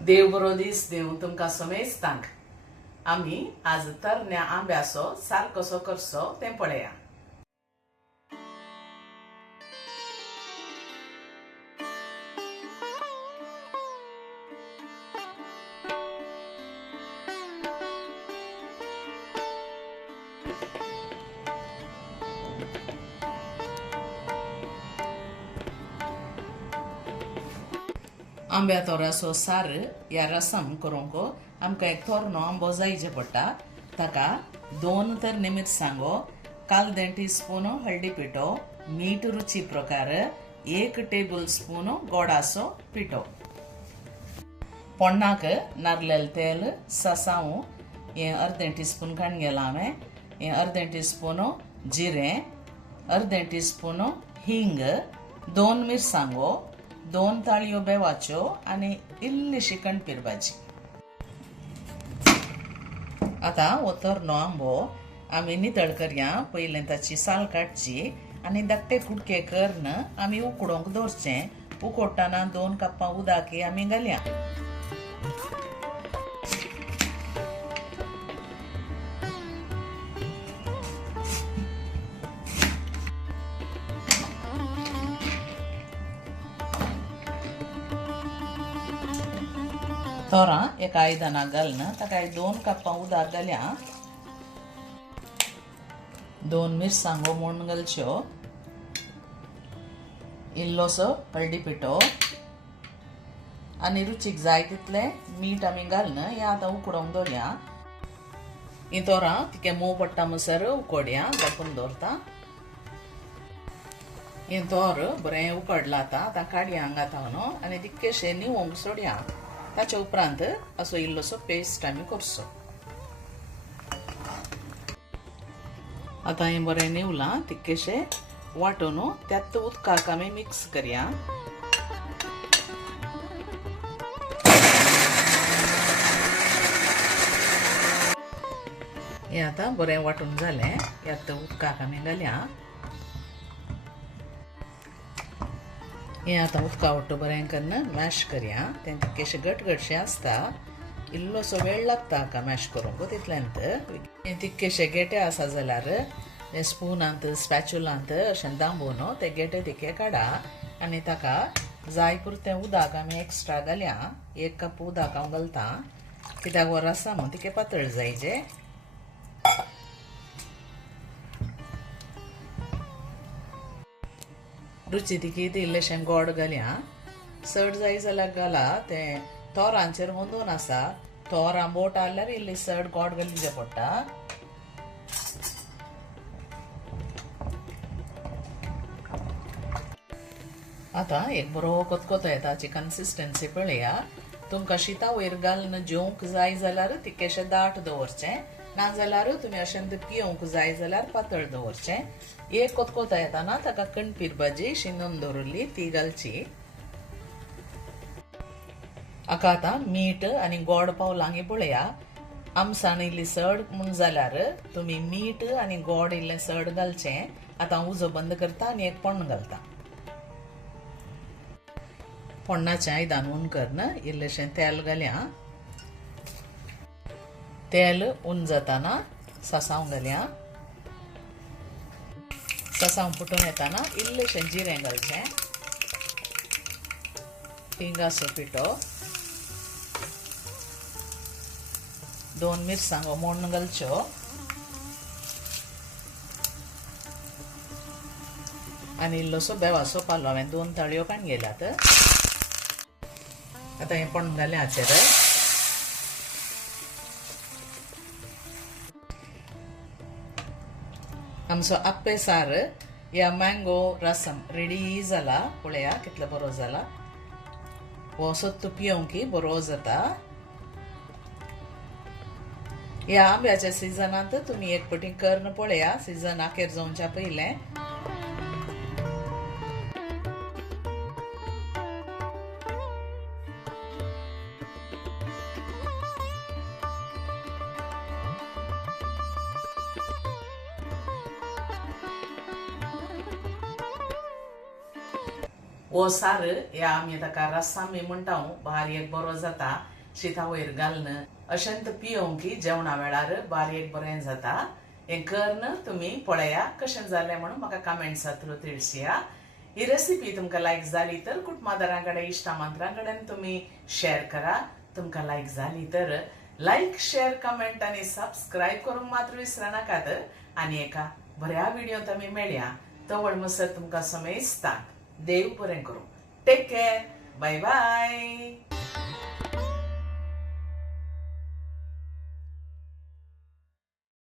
देव बरो दीस देव तुमकां समेस्तांक आम्ही आज तरण्या आंब्याचो सार कसो करचो तें पळया. आंब्या तोराचो सार या रसम करूंक आमकां एक तोरनो आंबो जायचे पडटा. ताका 2 तरणे मिरसांगो, 1/4 टीस्पून हळदी पिठो, मीठ रुची प्रकार, 1 टेबल स्पून गोडाचो पिठो. पोन्नाक नारळेल तेल, सासाव हे 1/2 टीस्पून काण गेला हांवें. हे 1/2 टीस्पून जिरें, 1/2 टीस्पून हिंग, 2 मिरसांगो, 2 ताळयो बेवाच्यो आनी इल्लीशी कणपीर भाजी. आता हो तरनो आंबो आमी नितळ करया. पयलें ताची साल काडची आनी धाकटे कुडके करून आमी उकडोवंक दवरचें. उकडटाना 2 कपां उदक आमी घालया. तोरां एका आयदनाक घालून ताका 2 कपां उदक घालया. 2 मिरसांगो मोडून घालच्यो, इल्लोसो हळदी पिठो आनी रुचीक जाय तितलें मीठ आमी घालून हें आतां उकडोवंक दवरया. ही तोरां तिके मोव पडटा म्हणसर उकडया, धापून दवरता. हें तोर बरें उकडलां आतां काडया हांगा न्हू आनी तितकेशें निवोंक सोडया. ताच्या उपरांत असो इल्लोसो पेस्ट आमी करचो. आतां हें बरें निवलां, तितकेशें वांटून त्याच उदकाक आमी मिक्स करया. हें आतां बरें वांटून जालें. ह्यात उदकाक आमी घालया. हें आतां उदका वाटो बरें करून मॅश करया. तें तितकेशें गटगटशें आसता, इल्लोसो वेळ लागता हाका मॅश करूंक. तितल्यांत हें तितकेशें गेटे आसा जाल्यार ते स्पुनांत स्पॅच्युलांत अशें दांबून ते गेटे तिके काडा आनी ताका जाय पुरतें उदक आमी एक्स्ट्रा घालया. 1 कप उदक हांव घालता, कित्याक हो रसम तिके पातळ जायचे. रुची तिकी इल्लेशें गोड घालया. चड जाय जाल्यार घाला. तें तोरांचेर मोंदून आसा. तोर आंबोट आल्यार इल्ली चड गोड घालचें पडटा. आतां एक बरो कोतकोतो येता. ताची कन्सिस्टन्सी पळया. तुमकां शिता वयर घालून जेवंक जाय जाल्यार तितकेशें दाट दवरचें, नाजाल्यार तुमी अशें पियोंक जाय जाल्यार पातळ दवरचें. एक कोतकोतो येताना ताका कणपीर भाजी शिनून दवरली ती घालची. हाका आतां मीठ आनी गोड पावलांगी पळया. आमसाण इल्ली चड म्हूण जाल्यार तुमी मीठ आनी गोड इल्लें चड घालचें. आतां उजो बंद करता आनी एक पोण्ण घालता. पोण्णाचें आयदान उन करून इल्लेशें तेल घालया. तेल उन जाताना सासांव घालया. सासांव फुटून येताना इल्लेशें जिरें घालचें, हिंगाचो पिठो, 2 मिरसांगो मोडून घालच्यो आनी इल्लोसो बेवाचो पालो. हांवें 2 ताळयो काण गेल्यात. आतां हें पण घाल्या हाचेर. आमचो आप्पे सार या मँगो रसम रेडी जाला. पळया कितलो बरो जाला. हो सत्तू पियोंकी बरो जाता. ह्या आंब्याच्या सिजनांत तुमी एक पटी करून पळया. सिजन आखेर जावच्या पयलें. वो सार या आमी ताका रस्सामी म्हणटा बारयेक बरो जाता शिता वयर घालन अशेंत पियोंक की जेवणा वेळार बारयेक बरें जाता. हें करन तुम्ही पळया कशें जालें म्हणून म्हाका कमेंट्सा थ्रू तिळसिया. ही रेसिपी तुमकां लायक जाली तर कुटुंबादारां कडेन इश्टामंत्रां कडेन तुम्ही शेअर करा. तुमकां लायक जाली तर लायक शेअर कमेंट आनी सबस्क्राईब करूंक मात्र विसरा नाकात. आनी एका बऱ्या व्हिडिओत आमी मेळया. तवळ मसर तुमकां समेस्तां देव बरें करूं. Take care. Bye bye.